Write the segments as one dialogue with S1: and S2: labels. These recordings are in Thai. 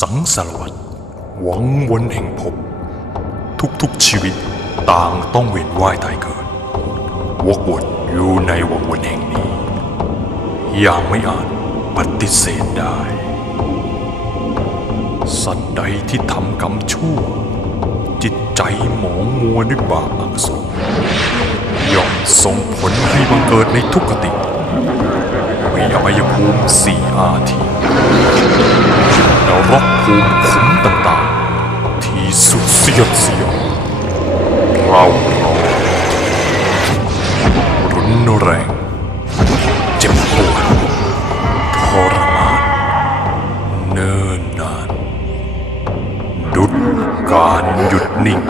S1: สังสารวัตรวังวนแห่งภพทุกๆชีวิตต่างต้องเวียนว่ายตายเกิด วกวนอยู่ในวังวนแห่งนี้ อย่างไม่อาจปฏิเสธได้ สัตว์ใดที่ทำกรรมชั่ว จิตใจหมองมัวด้วยบาปอักุศลย่อมส่งผลให้บังเกิดในทุกขติมีอวัยภูมิสี่อาที นรกภูมิขุมต่างๆ ที่สุดเสียดเสียวเรารอรุนแรง เจ็บปวดทรมานเนิ่นนาน ดุดการหยุดนิ่ง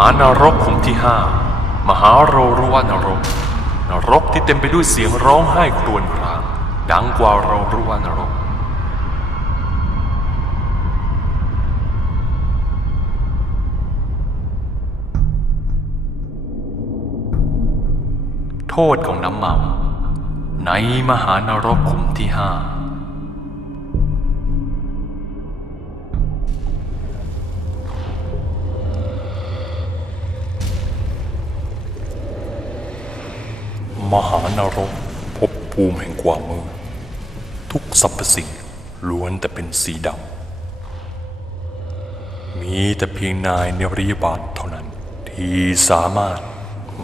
S1: หานรกขุมที่ห้ามหาโรรุวนรก นรกที่เต็มไปด้วยเสียงร้องไห้ครวญครางดังกว่าโรรุวนรก โทษของน้ำเมาในมหานรกขุมที่ห้า นรกภพภูมิแห่งความมืดทุกสรรพสิ่งล้วนแต่เป็นสีดำ มีแต่เพียงนายเนริยบาลเท่านั้น ที่สามารถ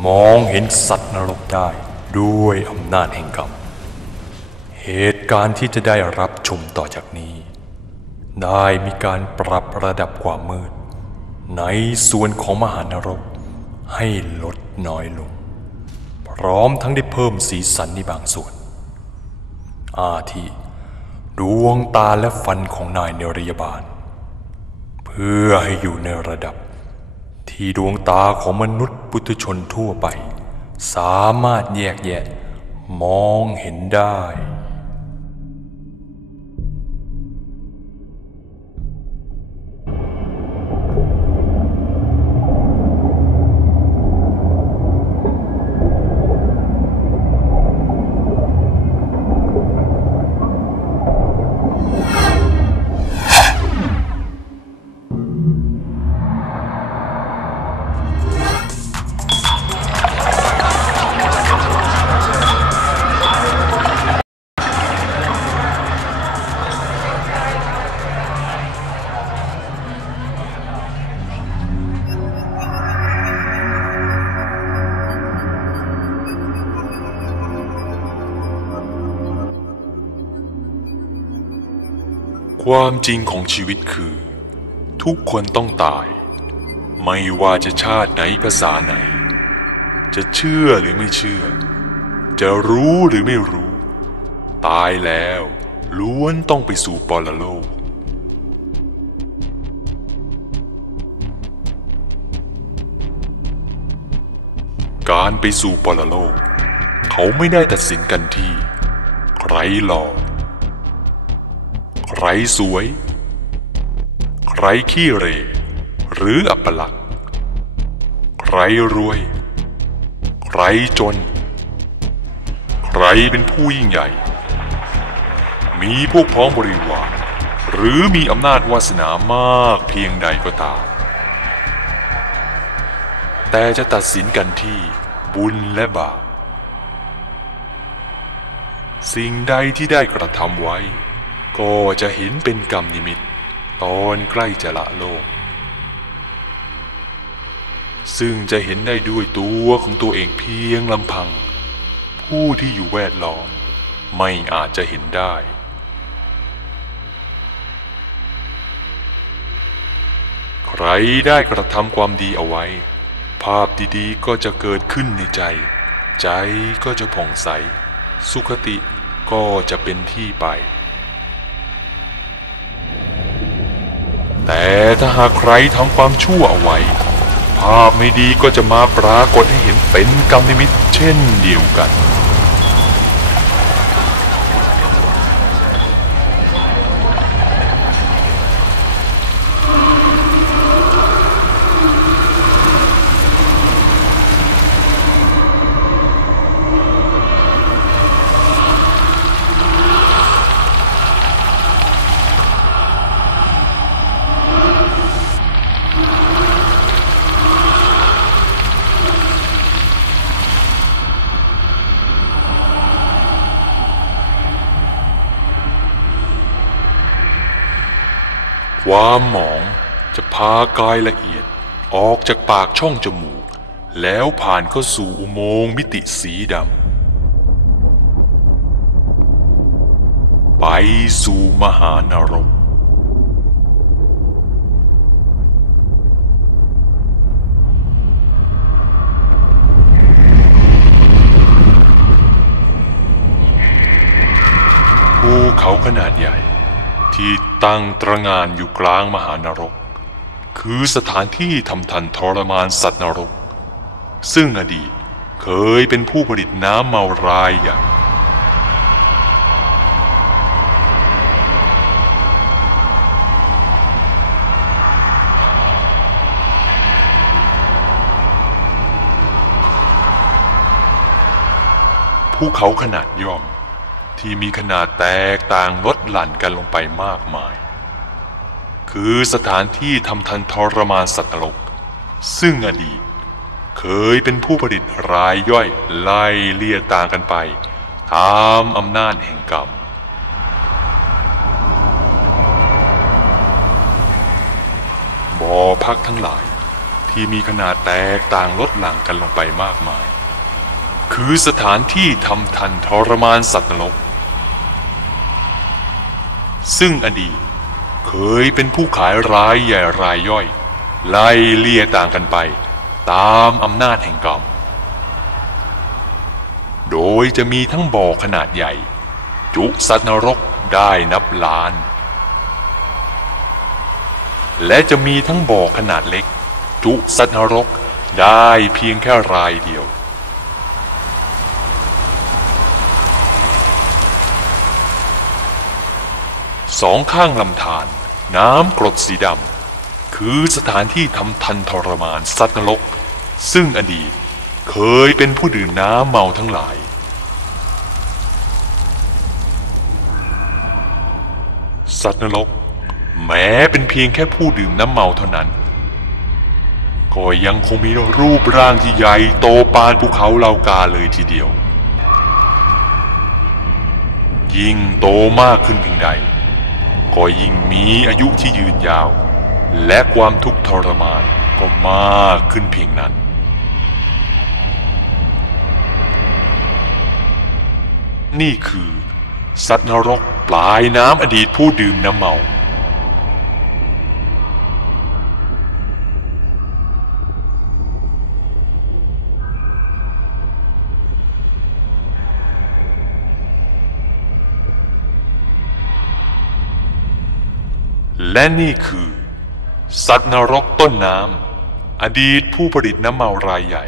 S1: มองเห็นสัตว์นรกได้ด้วยอำนาจแห่งกรรม เหตุการณ์ที่จะได้รับชมต่อจากนี้ ได้มีการปรับระดับความมืด ในส่วนของมหานรกให้ลดน้อยลง ร้อมทั้งได้เพิ่มสีสันในบางส่วน อาทิดวงตาและฟันของนายเนรยบาล เพื่อให้อยู่ในระดับ ที่ดวงตาของมนุษย์ปุถุชนทั่วไป สามารถแยกแยะมองเห็นได้ ความจริงของชีวิตคือ ทุกคนต้องตาย ไม่ว่าจะชาติไหนภาษาไหน จะเชื่อหรือไม่เชื่อ จะรู้หรือไม่รู้ ตายแล้วล้วนต้องไปสู่ปรโลกการไปสู่ปรโลก เขาไม่ได้ตัดสินกันที่ ใครหล่อ ใครสวย ใครขี้เหรหรืออัปลักษณ์ใครรวย ใครจน ใครเป็นผู้ยิ่งใหญ่ มีพวกพ้องบริวารหรือมีอำนาจวาสนามากเพียงใดก็ตาม แต่จะตัดสินกันที่บุญและบาป สิ่งใดที่ได้กระทำไว้ ก็จะเห็นเป็นกรรมนิมิต ตอนใกล้จะละโลก ซึ่งจะเห็นได้ด้วยตัวของตัวเองเพียงลำพัง ผู้ที่อยู่แวดล้อมไม่อาจจะเห็นได้ ใครได้กระทำความดีเอาไว้ ภาพดีๆก็จะเกิดขึ้นในใจ ใจก็จะผ่องใส สุขติก็จะเป็นที่ไป แต่ถ้าหากใครทำความชั่วเอาไว้ ภาพไม่ดีก็จะมาปรากฏให้เห็นเป็นกรรมนิมิตเช่นเดียวกัน ความหมองจะพากายละเอียดออกจากปากช่องจมูก แล้วผ่านเข้าสู่อุโมงค์มิติสีดำ ไปสู่มหานรก ภูเขาขนาดใหญ่ ที่ ตั้งตรงานอยู่กลางมหานรก คือสถานที่ทำทันทรมานสัตว์นรก ซึ่งอดีตเคยเป็นผู้ผลิตน้ำเมารายใหญ่ภูเขาขนาดย่อม ที่มีขนาดแตกต่างลดหลั่นกันลงไปมากมาย คือสถานที่ทำทันทรมานสัตว์นรก ซึ่งอดีต เคยเป็นผู้ผลิตรายย่อยไล่เลี่ยต่างกันไปตามอำนาจแห่งกรรมบ่อพักทั้งหลายที่มีขนาดแตกต่างลดหลั่งกันลงไปมากมาย คือสถานที่ทำทันทรมานสัตว์นรก ซึ่งอดีต เคยเป็นผู้ขายรายใหญ่รายย่อย ไล่เลี่ยต่างกันไป ตามอำนาจแห่งกรรมโดยจะมีทั้งบ่อขนาดใหญ่ จุสัตว์นรกได้นับล้าน และจะมีทั้งบ่อขนาดเล็ก จุสัตว์นรกได้เพียงแค่รายเดียว สองข้างลำธารน้ำกรดสีดำคือสถานที่ทำทันทรมานสัตว์นรก ซึ่งอดีตเคยเป็นผู้ดื่มน้ำเมาทั้งหลาย สัตว์นรก แม้เป็นเพียงแค่ผู้ดื่มน้ำเมาเท่านั้น ก็ยังคงมีรูปร่างที่ใหญ่โตปานภูเขาเลากาเลยทีเดียว ยิ่งโตมากขึ้นเพียงใด ก็ยิ่งมีอายุที่ยืนยาว และความทุกข์ทรมานก็มากขึ้นเพียงนั้น นี่คือ สัตว์นรกปลายน้ำอดีตผู้ดื่มน้ำเมา และนี่คือ สัตว์นรกต้นน้ำอดีตผู้ผลิตน้ำเมารายใหญ่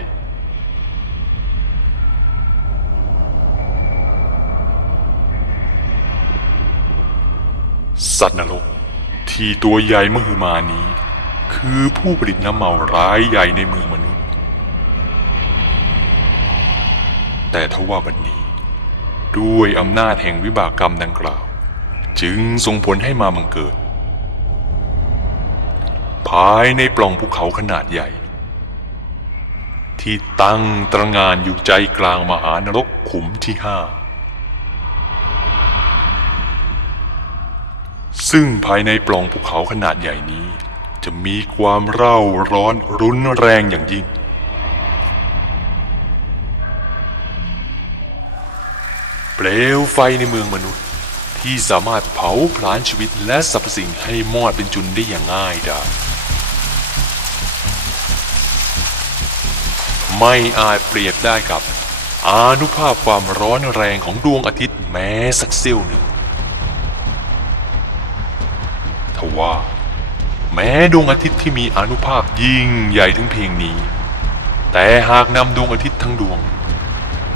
S1: สัตว์นรกที่ตัวใหญ่มหึมานี้ คือผู้ผลิตน้ำเมารายใหญ่ในเมืองมนุษย์ แต่ทว่าบัดนนี้ ด้วยอำนาจแห่งวิบากกรรมดังกล่าว จึงส่งผลให้มาบังเกิดายในปล่องภูเขาขนาดใหญ่ ที่ตั้งตระงานอยู่ใจกลางมหานรกขุมที่ห้าซึ่งภายในปล่องภูเขาขนาดใหญ่นี้ จะมีความเร่าร้อนรุนแรงอย่างยิ่ง เปลวไฟในเมืองมนุษย์ ที่สามารถเผาผลาญชีวิตและสรรพสิ่งให้มอดเป็นจุนได้อย่างง่ายดาย ไม่อาจเปรียบได้กับอานุภาพความร้อนแรงของดวงอาทิตย์แม้สักเสี้ยวหนึ่งทว่า
S2: แม้ดวงอาทิตย์ที่มีอนุภาพยิ่งใหญ่ถึงเพียงนี้ แต่หากนำดวงอาทิตย์ทั้งดวง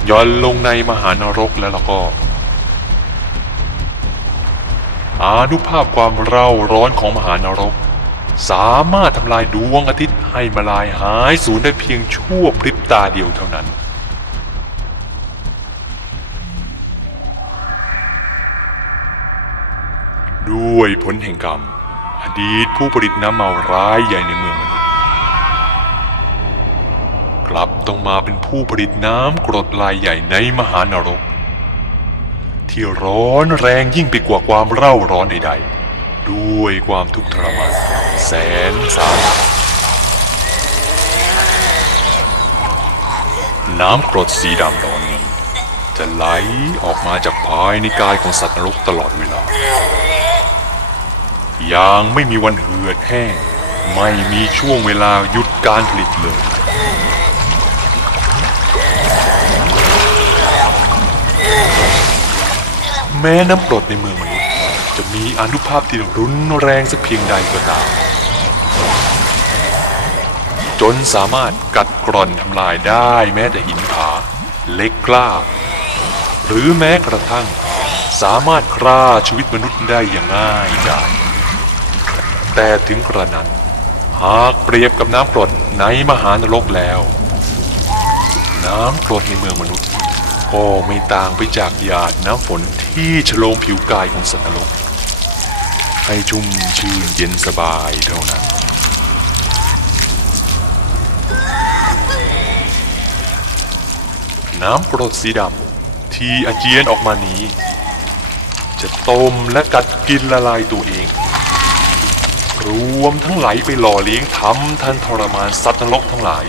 S2: ย่อนลงในมหานรกแล้วล่ะก็อานุภาพความเร่าร้อนของมหานรก สามารถทำลายดวงอาทิตย์ให้มาลายหายสูญได้เพียงชั่วพริบตาเดียวเท่านั้น
S1: ด้วยผลแห่งกรรม อดีตผู้ผลิตน้ำเมาร้ายใหญ่ในเมืองมนุษย์ กลับต้องมาเป็นผู้ผลิตน้ำกรดลายใหญ่ในมหานรก ที่ร้อนแรงยิ่งไปกว่าความเร่าร้อนใดๆ ด้วยความทุกข์ทรมาน แสนสาหัสน้ำกรดสีดำร้อนนี้จะไหลออกมาจากภายในกายของสัตว์นรกตลอดเวลา อย่างไม่มีวันเหือดแห้ง ไม่มีช่วงเวลาหยุดการผลิตเลย แม้น้ำกรดในเมืองมนุษย์จะมีอนุภาพที่รุนแรงสักเพียงใดก็ตาม จนสามารถกัดกร่อนทำลายได้แม้แต่หินผาเล็กกล้า หรือแม้กระทั่ง สามารถฆ่าชีวิตมนุษย์ได้อย่างง่ายดายแต่ถึงกระนั้น หากเปรียบกับน้ำกรดในมหานรกแล้ว น้ำกรดในเมืองมนุษย์ ก็ไม่ต่างไปจากหยาดน้ำฝนที่ฉโลมผิวกายของสัตว์นรกให้ชุ่มชื่นเย็นสบายเท่านั้น น้ำกรดสีดำที่อาเจียนออกมานี้ จะต้มและกัดกินละลายตัวเอง รวมทั้งไหลไปหล่อเลี้ยงทำทันทรมานสัตว์นรกทั้งหลาย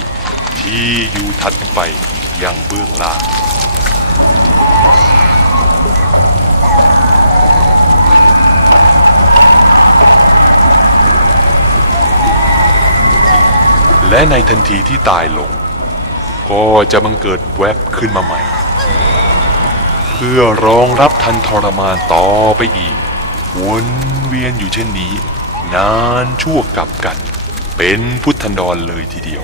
S1: ที่อยู่ถัดไปยังเบื้องล่างและในทันทีที่ตายลง ก็จะบังเกิดแวบขึ้นมาใหม่ เพื่อรองรับทันทรมานต่อไปอีก วนเวียนอยู่เช่นนี้ นานชั่วกับกัน เป็นพุทธันดรเลยทีเดียว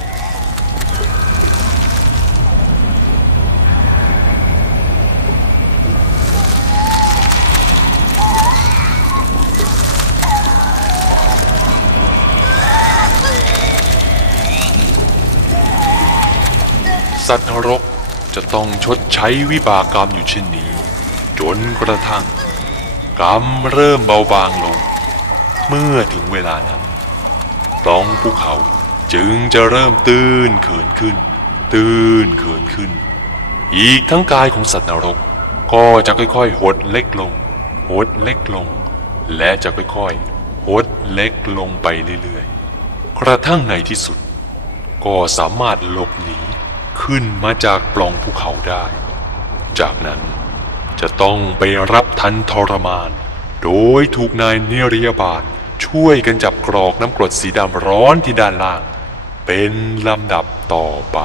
S1: สัตว์นรกจะต้องชดใช้วิบากกรรมอยู่เช่นนี้ จนกระทั่ง กรรมเริ่มเบาบางลง เมื่อถึงเวลานั้นปล่องภูเขาจึงจะเริ่มตื้นเขินขึ้น ตื้นเขินขึ้น อีกทั้งกายของสัตว์นรก ก็จะค่อยๆหดเล็กลง หดเล็กลง และจะค่อยๆหดเล็กลงไปเรื่อยๆ กระทั่งในที่สุด ก็สามารถหลบหนี ขึ้นมาจากปล่องภูเขาได้ จากนั้นจะต้องไปรับทันทรมาน โดยถูกนายเนริยบาลช่วยกันจับกรอกน้ำกรดสีดำร้อนที่ด้านล่าง เป็นลำดับต่อไป